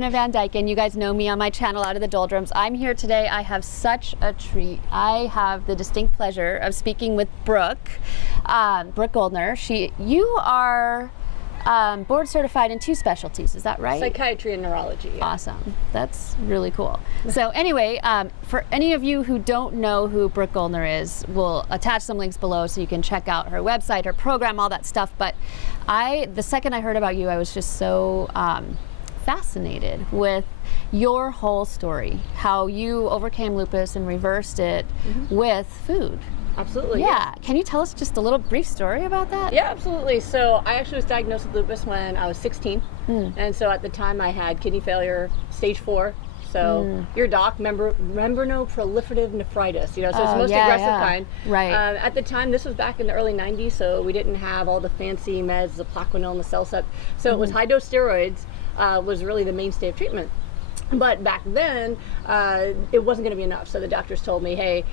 Irminne Van Dyken. You guys know me on my channel, Out of the Doldrums. I'm here today. I have such a treat. I have the distinct pleasure of speaking with Brooke Goldner. You are board certified in 2 specialties, is that right? Psychiatry and neurology. Yeah. Awesome. That's really cool. So anyway, for any of you who don't know who Brooke Goldner is, we'll attach some links below so you can check out her website, her program, all that stuff. But the second I heard about you, I was just so fascinated with your whole story, how you overcame lupus and reversed it with food. Absolutely. Yeah. Can you tell us just a little brief story about that? Yeah, absolutely. So I actually was diagnosed with lupus when I was 16. And so at the time I had kidney failure, stage 4. So your doc, membranoproliferative nephritis, so it's the most aggressive kind. Right. At the time, this was back in the early 90s, so we didn't have all the fancy meds, the Plaquenil and the Cellcept. So it was high-dose steroids was really the mainstay of treatment. But back then, it wasn't going to be enough. So the doctors told me, hey,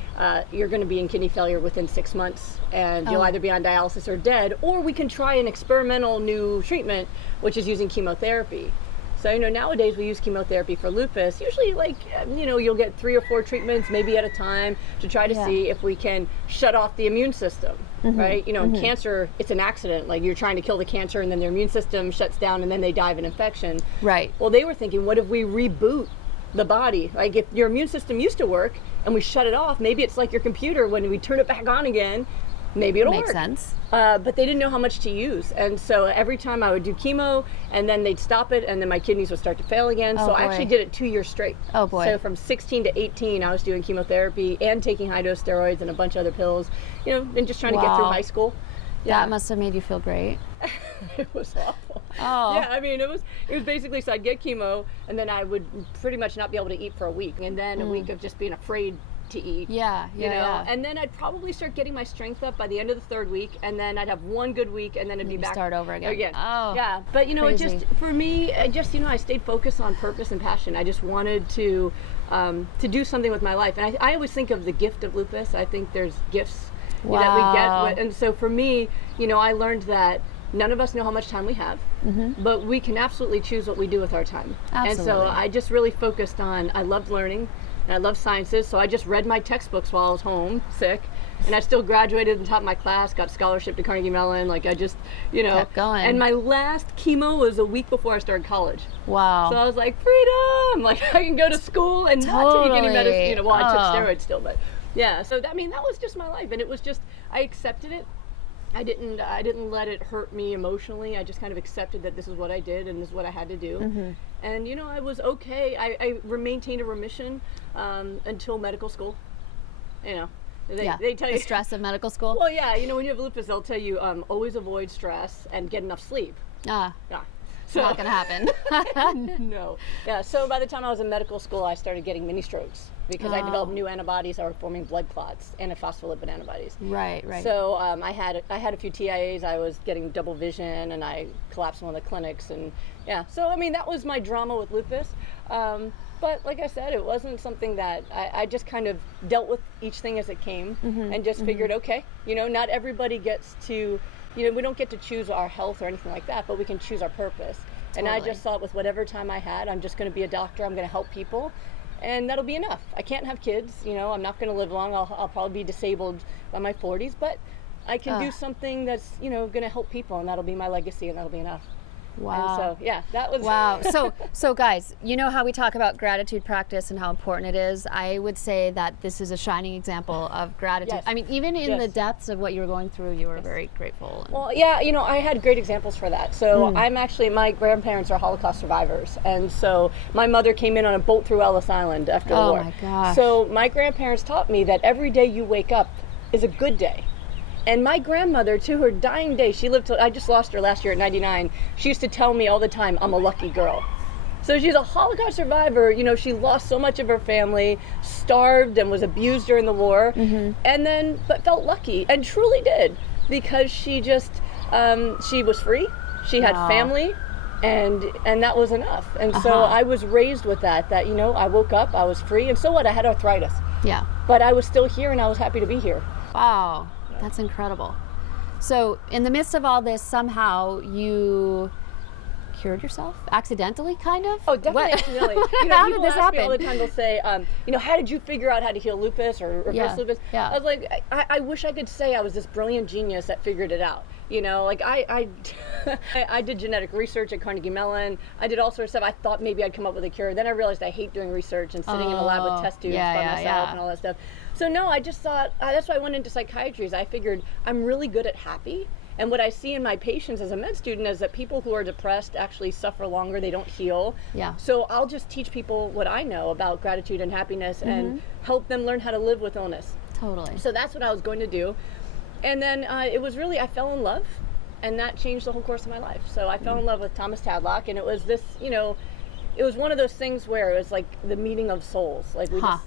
you're going to be in kidney failure within 6 months, and you'll either be on dialysis or dead, or we can try an experimental new treatment, which is using chemotherapy. So, nowadays we use chemotherapy for lupus. Usually, you'll get 3 or 4 treatments, maybe at a time, to try to see if we can shut off the immune system, right? In cancer, it's an accident. Like, you're trying to kill the cancer, and then their immune system shuts down, and then they die of an infection. Right. Well, they were thinking, what if we reboot the body? Like, if your immune system used to work, and we shut it off, maybe it's like your computer, when we turn it back on again, maybe it'll work. Makes sense. But they didn't know how much to use. And so every time I would do chemo, and then they'd stop it, and then my kidneys would start to fail again. So I actually did it 2 years straight. Oh, boy. So from 16 to 18, I was doing chemotherapy and taking high-dose steroids and a bunch of other pills, and just trying to get through high school. Yeah. That must have made you feel great. It was awful. Oh. Yeah, it was basically, so I'd get chemo, and then I would pretty much not be able to eat for a week. And then a week of just being afraid to eat. Yeah. And then I'd probably start getting my strength up by the end of the 3rd week, and then I'd have one good week, and then it'd be back. Start over again. Oh. Yeah. But it just, for me, I stayed focused on purpose and passion. I just wanted to do something with my life. And I always think of the gift of lupus. I think there's gifts that we get. And so for me, I learned that none of us know how much time we have, but we can absolutely choose what we do with our time. Absolutely. And so I just really focused on, I loved learning, and I love sciences, so I just read my textbooks while I was home sick, and I still graduated in top of my class, got scholarship to Carnegie Mellon, I just, kept going. And my last chemo was a week before I started college. Wow. So I was like, freedom! I can go to school and not take any medicine, I took steroids still, but yeah, so that was just my life, and it was just, I accepted it. I didn't let it hurt me emotionally. I just kind of accepted that this is what I did and this is what I had to do. And I was okay. I maintained a remission until medical school. They tell you the stress of medical school. Well, yeah, when you have lupus, they'll tell you always avoid stress and get enough sleep. Yeah. So, not gonna happen. No. Yeah. So by the time I was in medical school, I started getting mini strokes because I developed new antibodies that were forming blood clots, antiphospholipid antibodies. Right. So I had a few TIAs. I was getting double vision, and I collapsed in one of the clinics, and yeah. So that was my drama with lupus. But like I said, it wasn't something that I just kind of dealt with each thing as it came, and just figured, okay, not everybody gets to. We don't get to choose our health or anything like that, but we can choose our purpose. Totally. And I just thought with whatever time I had, I'm just going to be a doctor, I'm going to help people, and that'll be enough. I can't have kids, I'm not going to live long, I'll probably be disabled by my 40s, but I can do something that's, going to help people, and that'll be my legacy, and that'll be enough. Wow. And so, that was... Wow. So guys, how we talk about gratitude practice and how important it is? I would say that this is a shining example of gratitude. Yes. Even in the depths of what you were going through, you were very grateful. Well, yeah, I had great examples for that. So my grandparents are Holocaust survivors. And so my mother came in on a boat through Ellis Island after the war. Oh my gosh. So my grandparents taught me that every day you wake up is a good day. And my grandmother, to her dying day, she lived till, I just lost her last year at 99. She used to tell me all the time, I'm a lucky girl. So she's a Holocaust survivor. She lost so much of her family, starved and was abused during the war, but felt lucky and truly did, because she just, she was free. She had family, and that was enough. And so I was raised with that, I woke up, I was free, and so what? I had arthritis. Yeah. But I was still here, and I was happy to be here. Wow. That's incredible. So in the midst of all this, somehow you cured yourself accidentally, kind of? Oh, definitely accidentally. You know, How did people this ask me all happen? the time, they'll say, you know, how did you figure out how to heal lupus or reverse lupus? Yeah. I was like, I wish I could say I was this brilliant genius that figured it out. You know, like I did genetic research at Carnegie Mellon. I did all sorts of stuff. I thought maybe I'd come up with a cure. Then I realized I hate doing research and sitting in a lab with test tubes by myself and all that stuff. So no, I just thought, that's why I went into psychiatry, is I figured I'm really good at happy. And what I see in my patients as a med student is that people who are depressed actually suffer longer, they don't heal. Yeah. So I'll just teach people what I know about gratitude and happiness and help them learn how to live with illness. Totally. So that's what I was going to do. And then it was really, I fell in love, and that changed the whole course of my life. So I fell in love with Thomas Tadlock, and it was this, you know, it was one of those things where it was like the meeting of souls. Like we just,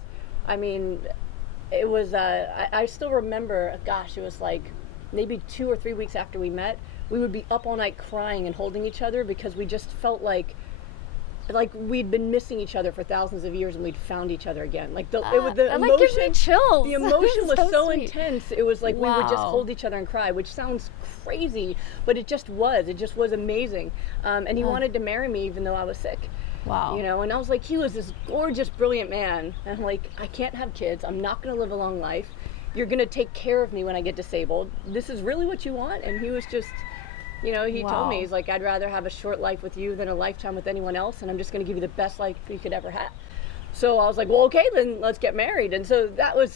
I mean, it was, I still remember, gosh, it was like maybe 2 or 3 weeks after we met, we would be up all night crying and holding each other because we just felt like we'd been missing each other for thousands of years and we'd found each other again. Like it was the like gives me chills. The emotion was so sweet. Intense. It was like we would just Wow. hold each other and cry, which sounds crazy, but it just was. It just was amazing. And he wanted to marry me even though I was sick. Wow. You know, and I was like, he was this gorgeous, brilliant man. And I'm like, I can't have kids. I'm not going to live a long life. You're going to take care of me when I get disabled. This is really what you want? And he was just, you know, he told me, he's like, I'd rather have a short life with you than a lifetime with anyone else. And I'm just going to give you the best life you could ever have. So I was like, well, okay, then let's get married. And so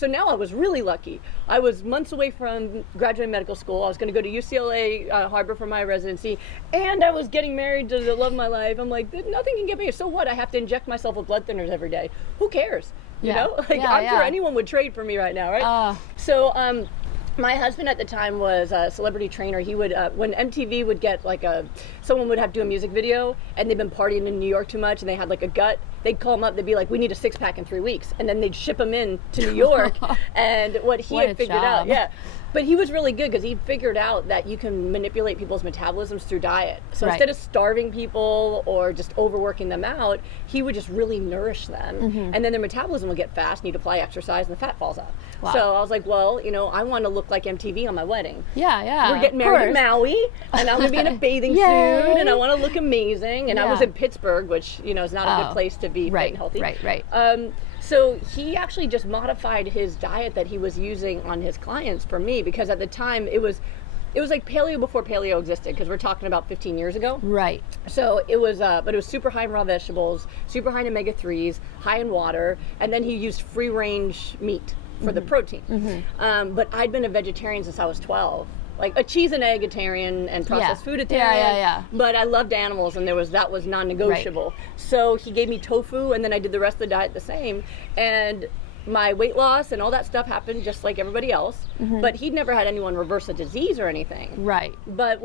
now I was really lucky. I was months away from graduating medical school. I was going to go to UCLA Harbor for my residency, and I was getting married to the love of my life. I'm like, nothing can get me. So what? I have to inject myself with blood thinners every day. Who cares? You know, like I'm sure anyone would trade for me right now, right? So my husband at the time was a celebrity trainer. He would, when MTV would get like someone would have to do a music video and they've been partying in New York too much and they had like a gut, they'd call him up, they'd be like, we need a 6-pack in 3 weeks. And then they'd ship him in to New York. And what he had figured out, but he was really good because he figured out that you can manipulate people's metabolisms through diet. So instead of starving people or just overworking them out, he would just really nourish them. And then their metabolism would get fast and you'd apply exercise and the fat falls off. Wow. So I was like, well, you know, I want to look like MTV on my wedding. We're getting married in Maui, and I'm going to be in a bathing suit, and I want to look amazing. And I was in Pittsburgh, which, you know, is not a good place to be fit and healthy. So he actually just modified his diet that he was using on his clients for me, because at the time it was like paleo before paleo existed, because we're talking about 15 years ago. Right. So it was, but it was super high in raw vegetables, super high in omega-3s, high in water, and then he used free-range meat for the protein. But I'd been a vegetarian since I was 12. Like a cheese and egg-itarian and processed food-itarian. But I loved animals, and that was non-negotiable. So he gave me tofu, and then I did the rest of the diet the same. And my weight loss and all that stuff happened just like everybody else. But he'd never had anyone reverse a disease or anything. Right. But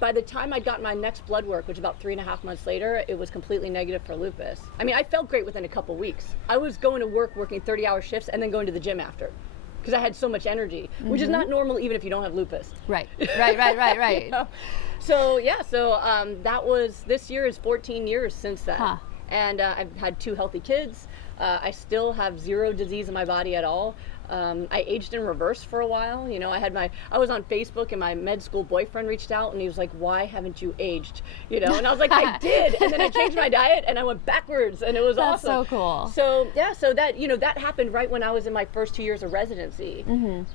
by the time I'd got my next blood work, which about 3.5 months later, it was completely negative for lupus. I mean, I felt great within a couple weeks. I was going to work, working 30-hour shifts, and then going to the gym after, because I had so much energy, which is not normal even if you don't have lupus. Right. You know? So that was, this year is 14 years since that. And I've had 2 healthy kids. I still have 0 disease in my body at all. I aged in reverse for a while. You know, I was on Facebook, and my med school boyfriend reached out, and he was like, why haven't you aged? You know, and I was like, I did. And then I changed my diet and I went backwards, and it was awesome. That's so cool. So so that, you know, that happened right when I was in my first 2 years of residency.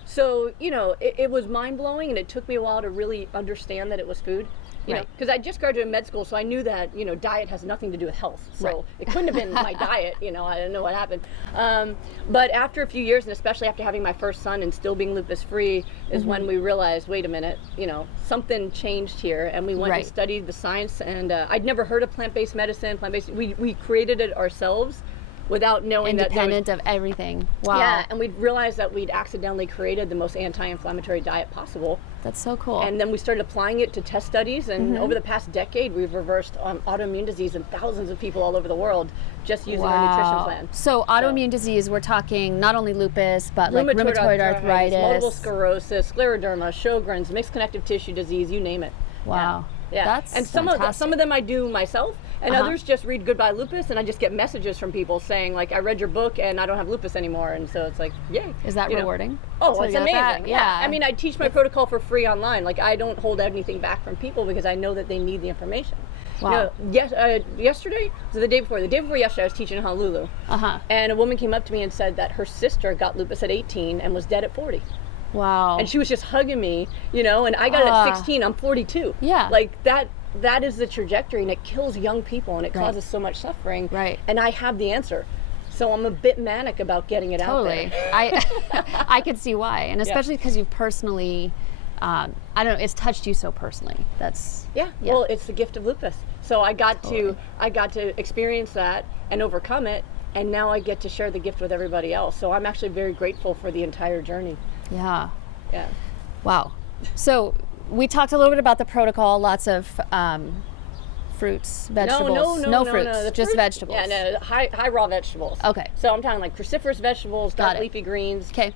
So, you know, it was mind blowing, and it took me a while to really understand that it was food. You know, because I just graduated med school, so I knew that, you know, diet has nothing to do with health. So it couldn't have been my diet, you know, I didn't know what happened. But after a few years, and especially after having my first son and still being lupus free, is when we realized, wait a minute, you know, something changed here. And we went and studied the science, and I'd never heard of plant-based medicine, we created it ourselves without knowing independent of everything. Wow. Yeah, and we realized that we'd accidentally created the most anti-inflammatory diet possible. That's so cool. And then we started applying it to test studies, and over the past decade, we've reversed autoimmune disease in thousands of people all over the world just using our nutrition plan. So autoimmune disease, we're talking not only lupus, but like rheumatoid arthritis, multiple sclerosis, scleroderma, Sjogren's, mixed connective tissue disease, you name it. Wow. Yeah. That's and some of them I do myself, and others just read Goodbye Lupus, and I just get messages from people saying, like, I read your book and I don't have lupus anymore, and so it's like, yay. Is that rewarding? Oh, it's amazing. Yeah. I mean, I teach my protocol for free online. Like, I don't hold anything back from people because I know that they need the information. Wow. Yesterday, so the day before yesterday, I was teaching in Honolulu. And a woman came up to me and said that her sister got lupus at 18 and was dead at 40. Wow. And she was just hugging me, and I got it at 16, I'm 42. Yeah. Like that is the trajectory, and it kills young people, and it causes so much suffering. Right. And I have the answer. So I'm a bit manic about getting it out there. I could see why, and especially because you've personally, I don't know, it's touched you so personally. That's Well, it's the gift of lupus. So I got to experience that and overcome it, and now I get to share the gift with everybody else. So I'm actually very grateful for the entire journey. Yeah. Wow. So we talked a little bit about the protocol. Lots of fruits, vegetables. No fruits, just vegetables. Yeah, no, high raw vegetables. Okay. So I'm talking like cruciferous vegetables, dark leafy greens. Okay.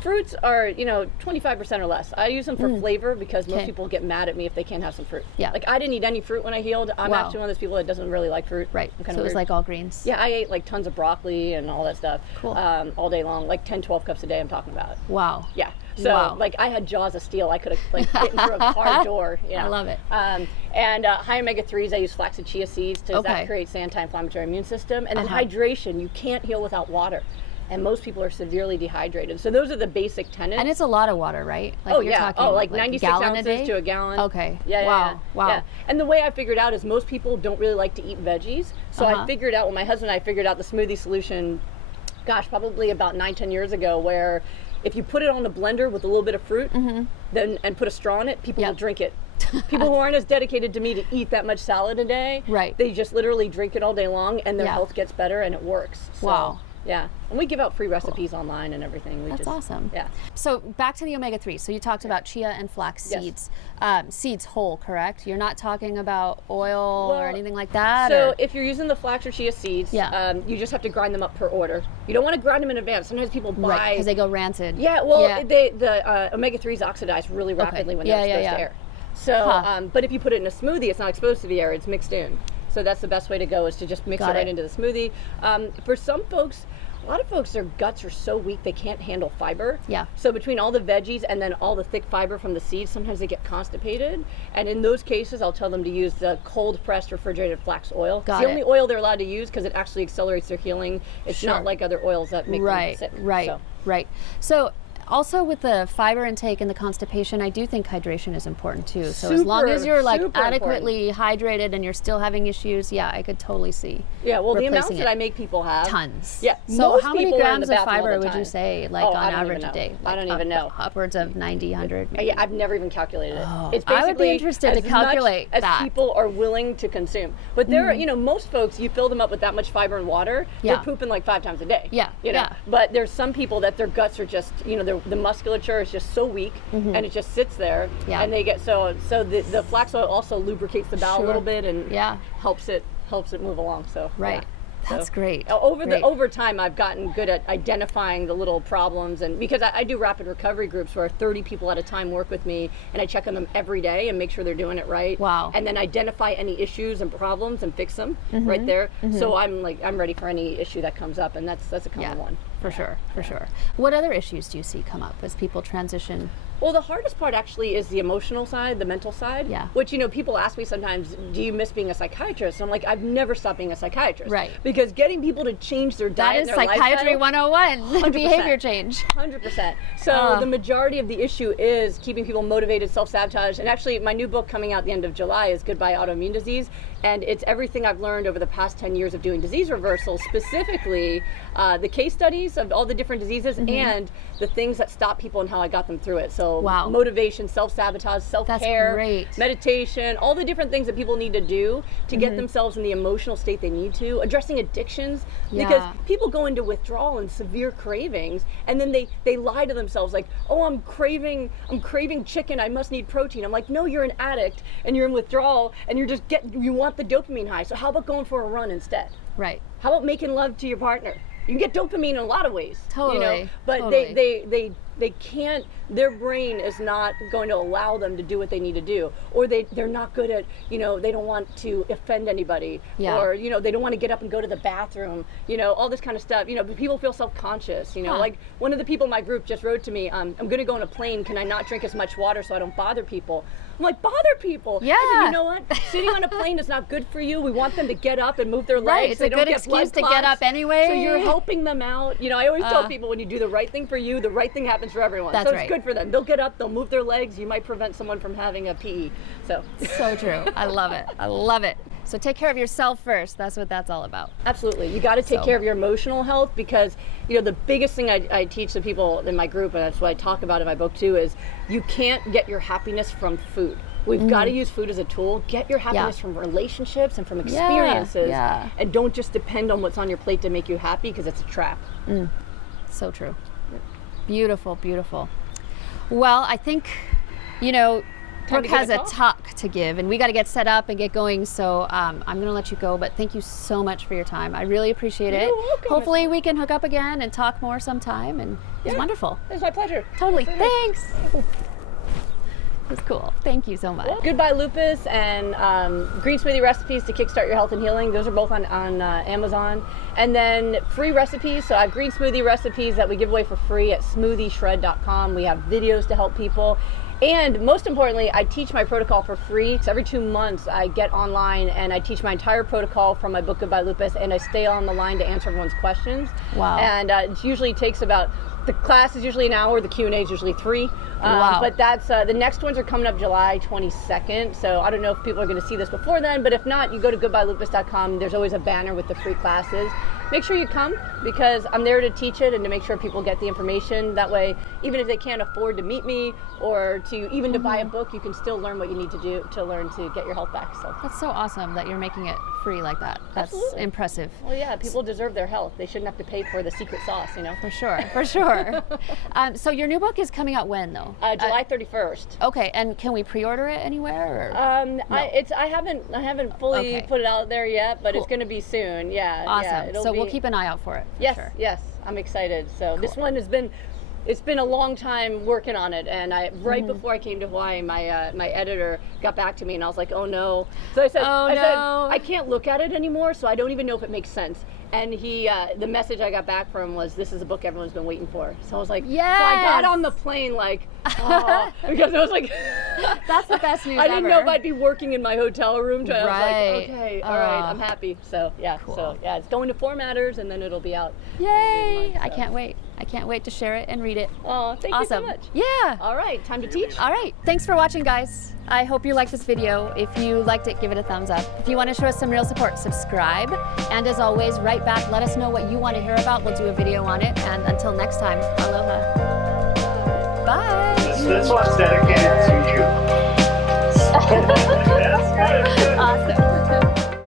Fruits are, 25% or less. I use them for flavor because most people get mad at me if they can't have some fruit. Yeah. Like I didn't eat any fruit when I healed. I'm actually one of those people that doesn't really like fruit. Right. I'm So it was like all greens. Yeah, I ate like tons of broccoli and all that stuff. Cool. All day long, like 10, 12 cups a day I'm talking about. Wow. Yeah. So like I had jaws of steel. I could have like bitten through a car door. Yeah. I love it. And high omega-3s, I use flaxseed chia seeds because that creates the anti-inflammatory immune system. And then hydration, you can't heal without water. And most people are severely dehydrated. So those are the basic tenets. And it's a lot of water, right? Like you're talking like 96 ounces to a gallon. Okay. Yeah. Wow. Yeah. And the way I figured out is most people don't really like to eat veggies. So I figured out, when my husband and I figured out the smoothie solution, probably about 9-10 years ago, where if you put it on a blender with a little bit of fruit, then and put a straw in it, people will drink it. People who aren't as dedicated to me to eat that much salad a day, they just literally drink it all day long, and their health gets better, and it works. So, wow. Yeah, and we give out free recipes online and everything. That's awesome. Yeah. So back to the omega-3. So you talked about chia and flax seeds. Seeds whole, correct? You're not talking about oil or anything like that? So if you're using the flax or chia seeds, you just have to grind them up per order. You don't want to grind them in advance. Sometimes people buy... Right, because they go rancid. Yeah, well, the omega-3s oxidize really rapidly when they're exposed to air. So, but if you put it in a smoothie, it's not exposed to the air, it's mixed in. So that's the best way to go, is to just mix it right into the smoothie. For some folks, a lot of folks, their guts are so weak they can't handle fiber. Yeah. So between all the veggies and then all the thick fiber from the seeds, sometimes they get constipated. And in those cases, I'll tell them to use the cold pressed refrigerated flax oil. It's the only oil they're allowed to use because it actually accelerates their healing. It's not like other oils that make them sick. Right. So also with the fiber intake and the constipation, I do think hydration is important too. So as long as you're like adequately hydrated and you're still having issues, I could totally see. Yeah, well, the amounts that I make people have. Tons. Yeah. So how many grams of fiber would you say, like on average a day? I don't even know. Upwards of 90, 100 maybe? Yeah, I've never even calculated it. It's basically I would be interested to calculate as people are willing to consume. But there are, most folks, you fill them up with that much fiber and water, they're pooping like 5 times a day. Yeah. But there's some people that their guts are just, the musculature is just so weak, and it just sits there, and they get so the flax oil also lubricates the bowel a little bit and helps it move along. So that's great. Over time, I've gotten good at identifying the little problems, and because I do rapid recovery groups where 30 people at a time work with me, and I check on them every day and make sure they're doing it right. Wow. And then identify any issues and problems and fix them right there. So I'm ready for any issue that comes up, and that's a common one. For sure. What other issues do you see come up as people transition? Well, the hardest part actually is the emotional side, the mental side. Yeah. Which, people ask me sometimes, do you miss being a psychiatrist? And I'm like, I've never stopped being a psychiatrist. Right. Because getting people to change their diet and their lifestyle. That is Psychiatry 101, behavior change. 100%. So the majority of the issue is keeping people motivated, self-sabotage. And actually, my new book coming out at the end of July is Goodbye Autoimmune Disease. And it's everything I've learned over the past 10 years of doing disease reversal, specifically the case studies of all the different diseases and the things that stop people and how I got them through it. So motivation, self-sabotage, self-care, meditation, all the different things that people need to do to get themselves in the emotional state they need to, addressing addictions, because people go into withdrawal and severe cravings, and then they lie to themselves like, oh, I'm craving chicken, I must need protein. I'm like, no, you're an addict and you're in withdrawal and you want the dopamine high. So how about going for a run instead? Right. How about making love to your partner? You can get dopamine in a lot of ways. Totally. But they they can't, their brain is not going to allow them to do what they need to do, or they're not good at, you know, they don't want to offend anybody, or, you know, they don't want to get up and go to the bathroom, you know, all this kind of stuff. You know, people feel self-conscious, you know, like one of the people in my group just wrote to me, I'm going to go on a plane, can I not drink as much water so I don't bother people? I'm like, bother people? Yeah. I said, you know what? Sitting on a plane is not good for you. We want them to get up and move their legs. Right, it's a good excuse to get up anyway. So you're helping them out. You know, I always tell people, when you do the right thing for you, the right thing happens for everyone. That's so it's good for them. They'll get up, they'll move their legs. You might prevent someone from having a PE. So true. I love it. I love it. So take care of yourself first. That's what that's all about. Absolutely. You got to take care of your emotional health, because, you know, the biggest thing I teach the people in my group, and that's what I talk about in my book too, is you can't get your happiness from food. We've got to use food as a tool. Get your happiness from relationships and from experiences, and don't just depend on what's on your plate to make you happy, because it's a trap. So true. Beautiful, beautiful. Well, I think, you know, Brooke has a talk to give, and we got to get set up and get going, so I'm going to let you go, but thank you so much for your time. I really appreciate it. You're welcome. Hopefully we can hook up again and talk more sometime, and it's wonderful. It's my pleasure. Totally. Thanks. It's cool. Thank you so much. Well, Goodbye Lupus and green smoothie recipes to kickstart your health and healing. Those are both on Amazon. And then free recipes. So I have green smoothie recipes that we give away for free at smoothieshred.com. We have videos to help people. And most importantly, I teach my protocol for free. So every 2 months I get online and I teach my entire protocol from my book Goodbye Lupus, and I stay on the line to answer everyone's questions. Wow. And it usually takes about, the class is usually an hour, the Q&A is usually 3. Wow. But that's, the next ones are coming up July 22nd. So I don't know if people are going to see this before then, but if not, you go to goodbyelupus.com. There's always a banner with the free classes. Make sure you come, because I'm there to teach it and to make sure people get the information. That way, even if they can't afford to meet me or to even to buy a book, you can still learn what you need to do to learn to get your health back. So that's so awesome that you're making it free like that. That's impressive. Well, yeah, people deserve their health. They shouldn't have to pay for the secret sauce, you know. For sure, for sure. So your new book is coming out when, though? July 31st. Okay, and can we pre-order it anywhere? Or? No. I haven't fully put it out there yet, but it's going to be soon. Yeah. Awesome. Yeah, so we'll keep an eye out for it. Yes, sure. yes. I'm excited. So this one has been. It's been a long time working on it, and right before I came to Hawaii, my my editor got back to me, and I was like, oh no. So I said, I can't look at it anymore, so I don't even know if it makes sense. And he, the message I got back from him was, this is a book everyone's been waiting for. So I was like, yes. So I got on the plane like, oh, because I was like, that's the best news I didn't know if I'd be working in my hotel room. So I was like, okay, all right, I'm happy. So yeah, cool. It's going to Formatters, and then it'll be out. Yay! I can't wait. I can't wait to share it and read it. Oh, thank you so much. Yeah. All right, time to teach. All right. Thanks for watching, guys. I hope you liked this video. If you liked it, give it a thumbs up. If you want to show us some real support, subscribe. And as always, write back. Let us know what you want to hear about. We'll do a video on it. And until next time, aloha. Bye. This one's dedicated to you.